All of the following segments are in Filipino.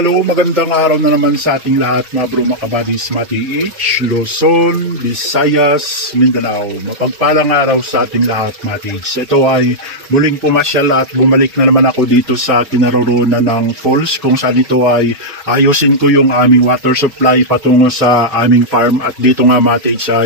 Hello, magandang araw na naman sa ating lahat mga bro, mga kabadis, Mati-H, Luzon, Visayas, Mindanao. Mapagpalang araw sa ating lahat, Mati-H. Ito ay muling pumasyal at bumalik na naman ako dito sa kinaroroonan ng falls kung saan ito ay ayusin ko yung aming water supply patungo sa aming farm. At dito nga, Mati-H,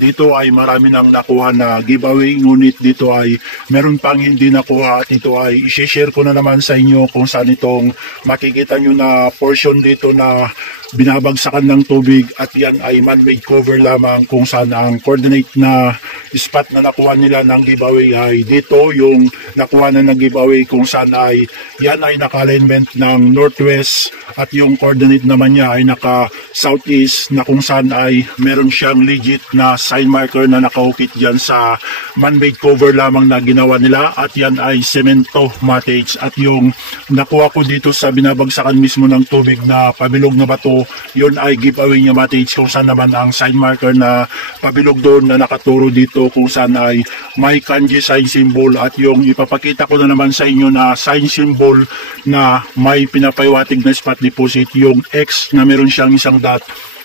dito ay marami nang nakuha na giveaway, ngunit dito ay meron pang hindi nakuha at ito ay i-share ko na naman sa inyo kung saan itong makikita nyo na portion dito na binabagsakan ng tubig, at yan ay man-made cover lamang kung saan ang coordinate na spot na nakuha nila ng giveaway ay dito yung nakuha na ng giveaway kung saan ay yan ay naka-alignment ng northwest at yung coordinate naman niya ay naka-southeast na kung saan ay meron siyang legit na sign marker na nakaukit dyan sa man-made cover lamang na ginawa nila, at yan ay semento, Mati-H. At yung nakuha ko dito sa binabagsakan mismo ng tubig na pabilog na bato, yun ay giveaway niya, Mati-H, kung saan naman ang sign marker na pabilog doon na nakaturo dito kung saan ay may kanji sign symbol, at yung ipapakita ko na naman sa inyo na sign symbol na may pinapaywatig na spot deposit, yung X na meron siyang isang dot,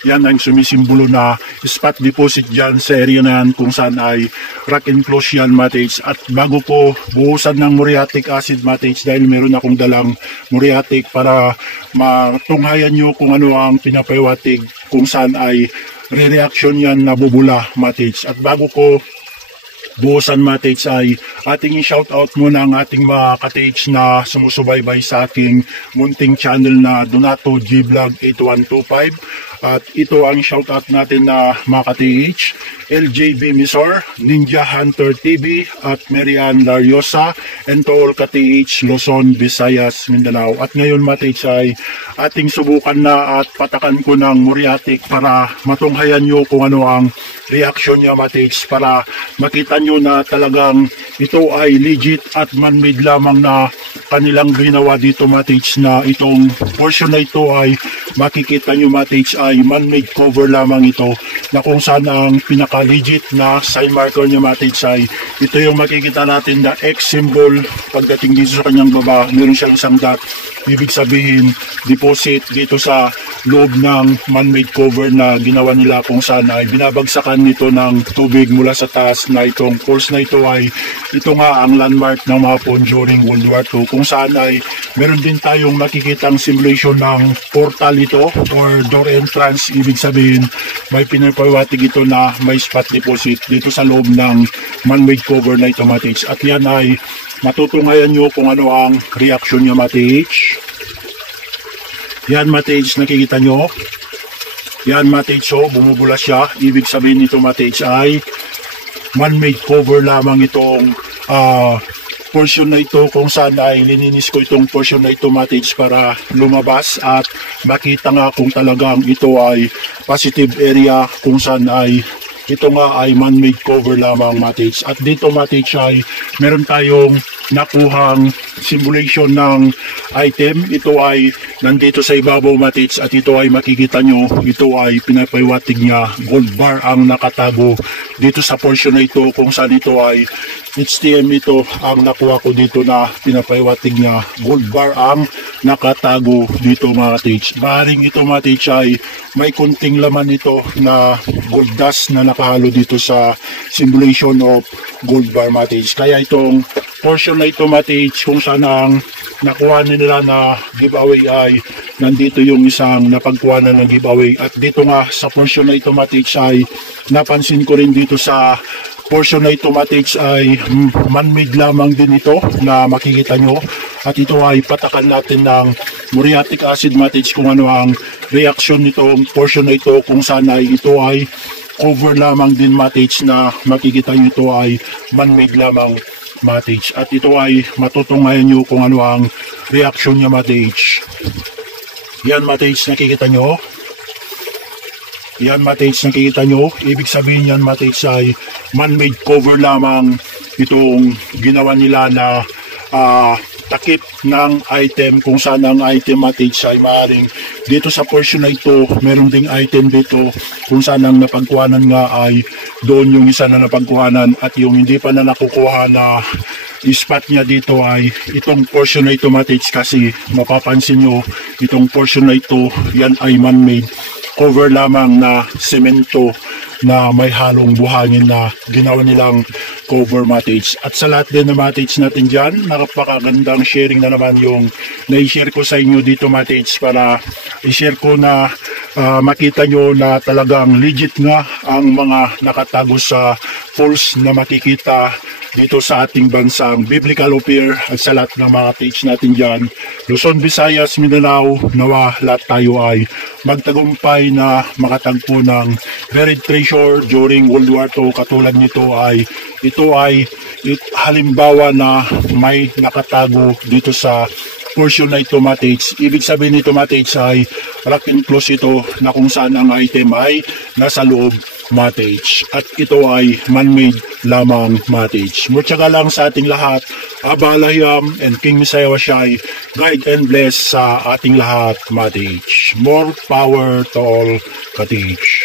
yan ang sumisimbolo na spot deposit dyan sa area na yan kung saan ay rock enclosed yan, Mati-H. At bago ko buhusan ng muriatic acid, Mati-H, dahil meron akong dalang muriatic para matunghayan nyo kung ano ang pinapaywatig kung saan ay re-reaction yan nabubula, Mati-H. At bago ko buhusan, Mati-H, ay ating i-shoutout muna ang ating mga ka-TH na sumusubaybay sa aking munting channel na Donato G Vlog 8125. At ito ang shoutout natin na mga ka-TH: LJB Misor, Ninja Hunter TV, at Marian Lariosa, and to all ka-TH Luzon, Visayas, Mindanao. At ngayon, Mati-H, ay ating subukan na at patakan ko ng muriatic para matunghayan nyo kung ano ang reaction niya, Mati-H, para makita nyo na talagang ito ay legit at man-made lamang na kanilang ginawa dito, Mati-H, na itong portion na ito ay makikita nyo, Mati-H, ay man-made cover lamang ito, na kung saan ang pinaka-legit na sign marker niya, Mati-H, ay ito yung makikita natin na X symbol. Pagdating dito sa kanyang baba, meron siyang isang dot, ibig sabihin deposit dito sa loob ng man-made cover na ginawa nila kung saan ay binabagsakan nito ng tubig mula sa taas, na itong falls na ito ay ito nga ang landmark ng mga Hapon during World War II, kung saan ay meron din tayong makikitang simulation ng portal ito or door entrance. Ibig sabihin may pinapaywatig ito na may spot deposit dito sa loob ng man-made cover na ito, Mati-H. At yan ay matutunghayan nyo kung ano ang reaction niya, Mati-H. Yan, Mati-H, nakikita nyo. Yan, Mati-H, so bumubula siya. Ibig sabihin nito, Mati-H, ay man-made cover lamang itong portion na ito, kung saan ay lininis ko itong portion na ito, Mati-H, para lumabas at makita nga kung talagang ito ay positive area kung saan ay ito nga ay man-made cover lamang, Mati-H. At dito, Mati-H, ay meron tayong nakuhang simulation ng item. Ito ay nandito sa ibabaw, Mati-H, at ito ay makikita nyo, ito ay pinapaywatig niya, gold bar ang nakatago dito sa portion na ito, kung saan ito ay HTM. Ito ang nakuha ko dito na pinapaywatig niya, gold bar ang nakatago dito, Mati-H. Maaaring ito, Mati-H, ay may kunting laman ito na gold dust na nakahalo dito sa simulation of gold bar, Mati-H. Kaya itong portion na ito, Mati-H, kung saan ang nakuha nila na giveaway ay nandito yung isang napagkuhanan ng giveaway. At dito nga sa portion na ito, Mati-H, ay napansin ko rin dito sa portion na ito, Mati-H, ay man-made lamang din ito na makikita nyo. At ito ay patakan natin ng muriatic acid, Mati-H, kung ano ang reaction nitong portion na ito, kung saan ay ito ay cover lamang din, Mati-H, na makikita nyo ito ay man-made lamang, Mati-H. At ito ay matutunghayan nyo kung ano ang reaction niya, Mati-H. Yan, Mati-H, nakikita nyo. Yan, Mati-H, nakikita nyo. Ibig sabihin yan, Mati-H, ay man-made cover lamang itong ginawa nila na takip ng item, kung saan ang item, Mati-H, ay maaaring dito sa portion na ito, meron ding item dito kung saan ang napagkuhanan nga ay doon yung isa na napagkuhanan, at yung hindi pa na nakukuha na spot niya dito ay itong portion na ito, mates, kasi mapapansin nyo itong portion na ito, yan ay man-made cover lamang na semento na may halong buhangin na ginawa nilang cover, mates. At sa lahat din na mates natin dyan, napakagandang sharing na naman yung na-share ko sa inyo dito, mates, para i-share ko na makita nyo na talagang legit nga ang mga nakatago sa falls na makikita dito sa ating bansang Biblical Au Pair. At sa lahat ng mga page natin dyan, Luzon, Visayas, Mindanao, nawa lahat tayo ay magtagumpay na makatagpo ng buried treasure during World War II. Katulad nito ay ito ay halimbawa na may nakatago dito sa portion na ito, mates. Ibig sabihin nito, mates, ay rock enclosed ito na kung saan ang item ay nasa loob, mates. At ito ay man-made lamang, mates. Mutsaga lang sa ating lahat. Abalahiyam and King Messiah Washai, guide and bless sa ating lahat, mates. More power to all, kates.